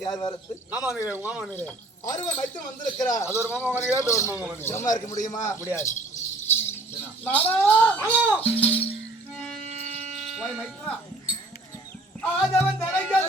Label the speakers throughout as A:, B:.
A: யார் வரது
B: மாமா நீரே மாமா நீரே
A: அருமை மைத்தன் வந்திருக்கிறார்.
B: அது ஒரு மாமா வந்தீங்க அது ஒரு மாமா வந்தீங்க
A: சும்மா இருக்க முடியுமா?
B: முடியாது.
A: மாமா!
B: மாமா!
A: ஓய் ஆதவன் தலைகள்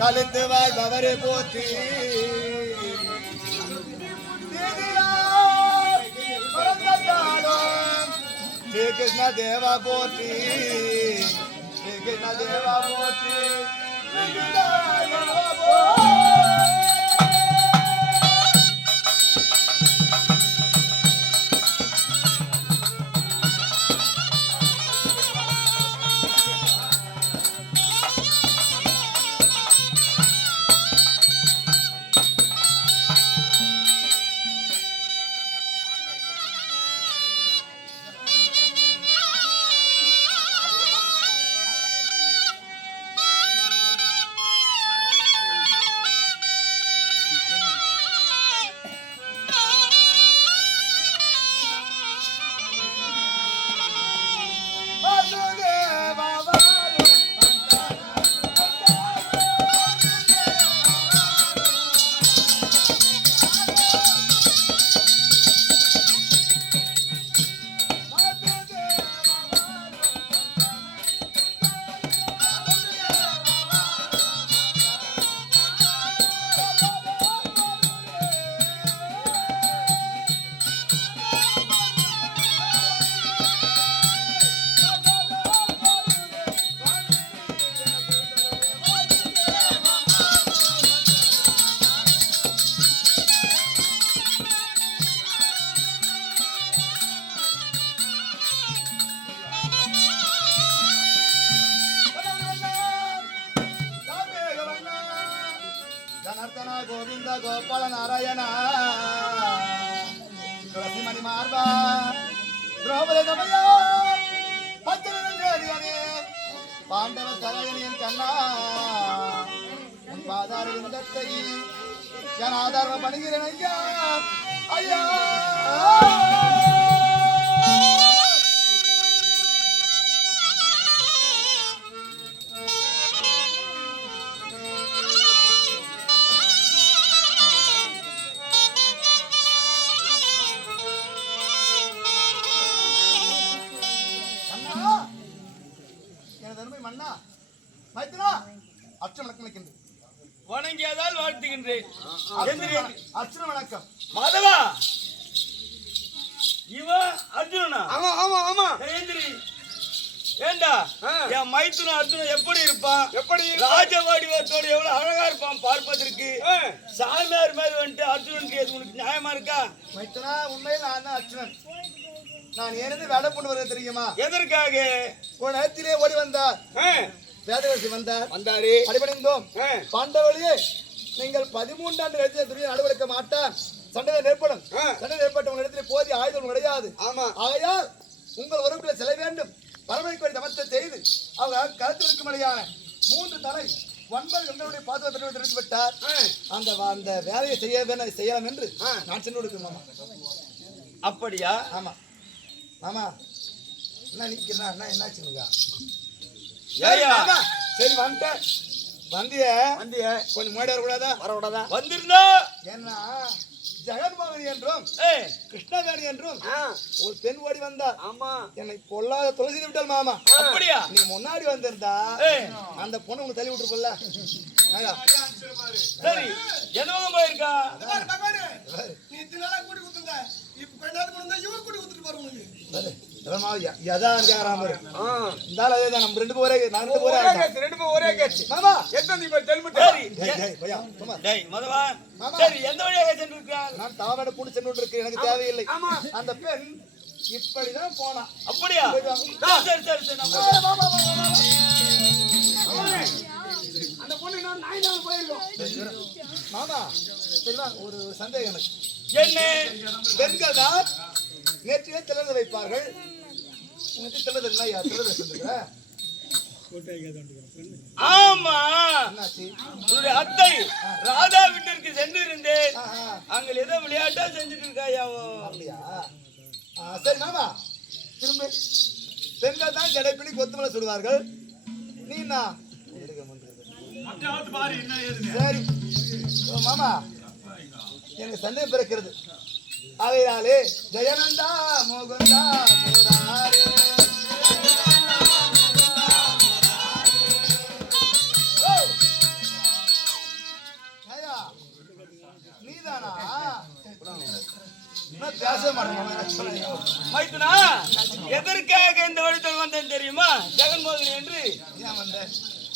A: கலந்து வாய் பவரை போற்றி. ஸ்ரீ கிருஷ்ண தேவா போற்றி. ஸ்ரீ கிருஷ்ண தேவா போற்றி. గోవింద గోపాల నారాయణ తులసిమణి మార్వ ద్రౌపది గమయ పాండవ తరగని కన్నా உன் பாதார விந்தத்தை என் ஆதாரம் பண்ணுகிறேன் ஐயா அர்ஜுன அர்ஜுன வணக்கம்.
B: மாதவா. இவன் அர்ஜுனனா
C: ஆமா ஆமா ஆமா.
B: எந்திரி. ஏண்டா. என் மைத்துன அர்ஜுனன் எப்படி இருப்பான்?
C: எப்படி
B: ராஜவாடிவத்தோட எவ்வளவு அழகா இருப்பான் பார்ப்பதற்கு. சாமியார் மாதிரி வந்துட்டு அர்ஜுனனுக்கு எது உனக்கு நியாயமா இருக்கா?
A: மைத்திரா உண்மையில் நான் தான் அர்ஜுனன். நான் ஏனது வேலை கொண்டு வருவது தெரியுமா?
B: எதற்காக?
A: ஒரு நேரத்திலே ஓடி வந்தார். வேதவசி வந்தார்.
C: வந்தாரு.
A: அடிபணிந்தோம். பாண்டவழியே நீங்கள் பதிமூன்றாண்டு எழுதிய துணியை நடுவெடுக்க மாட்டான் சண்டைகள் ஏற்படும். சண்டை ஏற்பட்ட உங்கள் இடத்துல போதிய ஆயுதம் கிடையாது
C: ஆமா.
A: ஆகையால் உங்கள் உறவுகளை செல்ல வேண்டும். பரமேஸ்வரி தமத்தை செய்து அவங்க கருத்தில் இருக்கும்படியான மூன்று தலை ஒன்பது எங்களுடைய பாதுகாப்பு தெரிவித்து விட்டார். அந்த அந்த வேலையை செய்ய வேணும் செய்யலாம் என்று. நான் சென்று கொடுக்கிறேன் மாமா.
B: அப்படியா?
A: ஆமா. மாமா என்ன நிக்கிறா என்ன என்னாச்சுங்க. சரி வந்துட்டேன். வந்திய?
C: வந்திய.
A: கொஞ்சம் முன்னாடி வரக்கூடாதா?
C: வரவிடாதா
B: வந்திருந்தா?
A: ஏன்னா ஜெகன்மோகன் என்றும் கிருஷ்ணவேணி என்றும் ஒரு பெண் ஓடி வந்தார்
C: ஆமா.
A: என்னை பொல்லாத துளசி விட்டால் மாமா.
B: அப்படியா?
A: நீ முன்னாடி வந்திருந்தா அந்த பொண்ணு உனக்கு தள்ளி விட்டுருப்பல்ல.
B: சரி. போயிருக்கா?
D: நீ நாளா கூட்டி கொடுத்துருந்த. இப்ப தான் இவர் கூட்டி கொடுத்துட்டு போறாரு உனக்கு.
A: பாரு, பாரு. ரெண்டு பேரும் ஒரே நான் ரெண்டு
C: ஒரே. கேட்ச், ரெண்டு பேரும் ஒரே கேட்ச்.
A: மாமா.
C: எத்தனை இப்ப
A: டேய்,
B: மதவா. சரி எந்த வழியாக சென்றிருக்கிறார்
A: நான் தாவட பூண்டு சென்று இருக்கு எனக்கு தேவையில்லை. அந்த பெண் இப்படிதான் போனா.
B: அப்படியா? சரி சரி சரி நம்ம
C: அந்த பொண்ணு இன்னும் நாய் நாள் போயிருக்கோம்.
A: மாமா சரிவா ஒரு சந்தேகம் எனக்கு.
B: என்ன?
A: பெண்கள் தான் நேற்றிலே திறந்து வைப்பார்கள்? உனக்கு என்ன? ஐயா திறந்து வச்சிருக்கிற?
B: ஆமா.
A: என்னாச்சு?
B: உன்னுடைய அத்தை ராதா வீட்டிற்கு சென்றிருந்தேன்.
A: ஆ, ஆ,
B: அங்க ஏதோ விளையாட்டா செஞ்சுட்டு இருக்காயாவோ
A: அப்படியா? ஆ, சரி மாமா திரும்ப. பெண்கள் தான் ஜடைப்பிடி கொத்துமலை சுடுவார்கள். நீ என்ன. சரி. மாமா. எனக்கு சந்தேகம் பிறக்கிறது. அவையாலே ஜெயனந்தா மோகந்தா முராரே.
B: மைத்துனா எதற்காக இந்த வழித்தல் வந்தேன் தெரியுமா? ஜெகன்மோகன் என்று.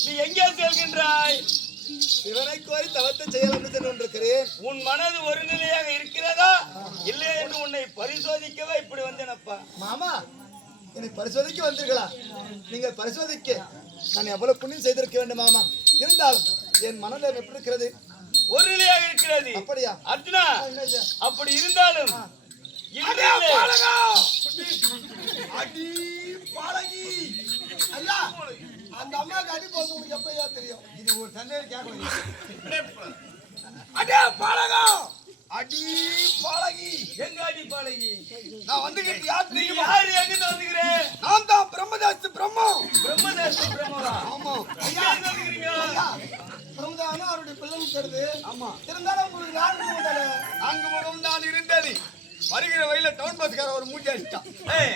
B: நீ எங்கே செல்கின்றாய்.
A: சிவனை கோரி தவத்தை செய்யலாம் சென்று கொண்டிருக்கிறேன்
B: உன் மனது ஒரு நிலையாக இருக்கிறதா? இல்லை என்று உன்னை பரிசோதிக்கவே இப்படி வந்தேனப்பா?
A: மாமா என்னை பரிசோதிக்க வந்தீர்களா? நீங்கள் பரிசோதிக்க. நான் எவ்வளவு புண்ணியம் செய்திருக்க வேண்டும் மாமா? இருந்தாலும் என் மனநிலை எப்படி இருக்கிறது?
B: ஒரு நிலையாக இருக்கிறது.
A: அப்படியா?
B: அர்ஜுனா? அப்படி இருந்தாலும்.
D: அடி பாலகி. ஐயா, அந்த அம்மாவுக்கு அடி போறது உனக்கு எப்பயா தெரியும்?
A: இது ஒரு சந்தேகம் கேட்கணும்.
D: அடே பாலகம் அடி பாலகி!
B: எங்க அடி பாலகி?
D: நான் வந்துகிட்டு யார் தெரியுமா?
B: யாரு எங்கிட்ட வந்துக்கிறேன்?
D: நான் தான் பிரம்மதாஸ் பிரம்மம்.
B: பிரம்மதாசி பிரம்மவா
D: ஆமா.
B: ஐயா எங்க
D: பிரம்மதான? அவருடைய பிள்ளைன்னு தெரியுது ஆமா. இருந்தாலும் உங்களுக்கு நான்கு முதல்ல
C: நான்கு முகம் தான் இருந்தது. வருகிற வழியில டவுன் பஸ்கார ஒரு மூஞ்சி அடிச்சான்
B: ஏய்,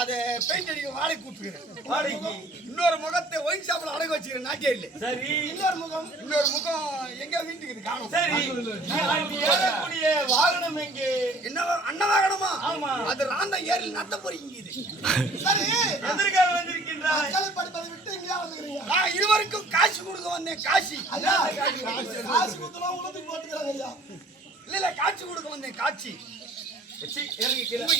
D: அது
C: பெயிண்ட் அடிக்க வாடகை கூப்பிட்டுக்கிறேன்.
B: வாடகைக்கு.
C: இன்னொரு முகத்தை ஒயின் ஷாப்ல அடகு வச்சுக்கிறேன் நாட்டே இல்லை.
B: சரி.
D: இன்னொரு முகம்
C: இன்னொரு முகம் எங்க வீட்டுக்கு காணும்?
B: சரி. ஏறக்கூடிய வாகனம் எங்கே?
C: என்ன அன்னவாகனமா
B: ஆமா.
C: அது ராந்த ஏரில் நட்ட போறீங்க
D: சரி.
B: எதற்காக வந்திருக்கின்றாய்?
D: படிப்பதை விட்டு இங்கேயா வந்துக்கிறீங்க?
C: நான் இருவருக்கும் காசு கொடுக்க வந்தேன் காசி.
D: காசு? குத்துலாம் உள்ளத்துக்கு போட்டுக்கிறாங்க ஐயா.
C: இல்ல இல்ல காட்சி கொடுக்க வந்தேன் காட்சி.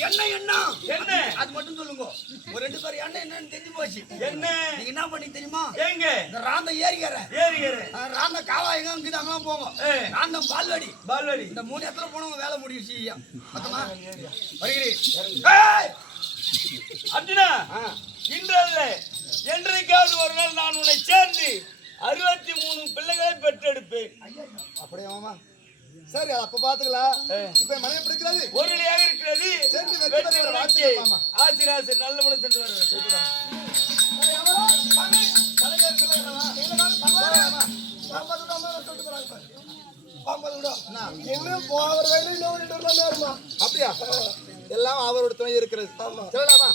C: எண்ணெய் என்ன
B: என்ன?
C: அது மட்டும் சொல்லுங்க. ஒரு ரெண்டு பேர் எண்ணெய் என்னன்னு தெரிஞ்சு போச்சு.
B: என்ன?
C: நீங்க என்ன பண்ணி தெரியுமா?
B: எங்க
C: இந்த ராந்த ஏரிக்கிற
B: ஏறிக்கிறேன்
C: ராந்த காவா எங்க இருக்குது அங்கெல்லாம்
B: ஏய்.
C: ராந்தம் பால்வாடி.
B: பால்வாடி.
C: இந்த மூணு இடத்துல போனவங்க வேலை முடியுச்சு ஐயா. மொத்தமா. வருகிறேன்!
B: அர்ஜுனா இன்றல்ல என்றைக்காவது ஒரு நாள் நான் உன்னை சேர்ந்து அறுபத்தி மூணு பிள்ளைகளை பெற்றெடுப்பேன்.
A: அப்படியா மாமா? சரி அப்ப பாத்துக்கலாம் இப்ப மனைவி எப்படி இருக்கிறது
B: ஒரு நிலையாக இருக்கிறது.
A: சென்று வெற்றி
B: உனக்கு.
A: வாழ்த்துக்கள் மாமா.
B: ஆசிரியர் ஆசிரியர் நல்ல முறை சென்று வருவேன்
A: அப்படியா? எல்லாம் அவரோட துணை இருக்கிறது. சொல்லலாமா?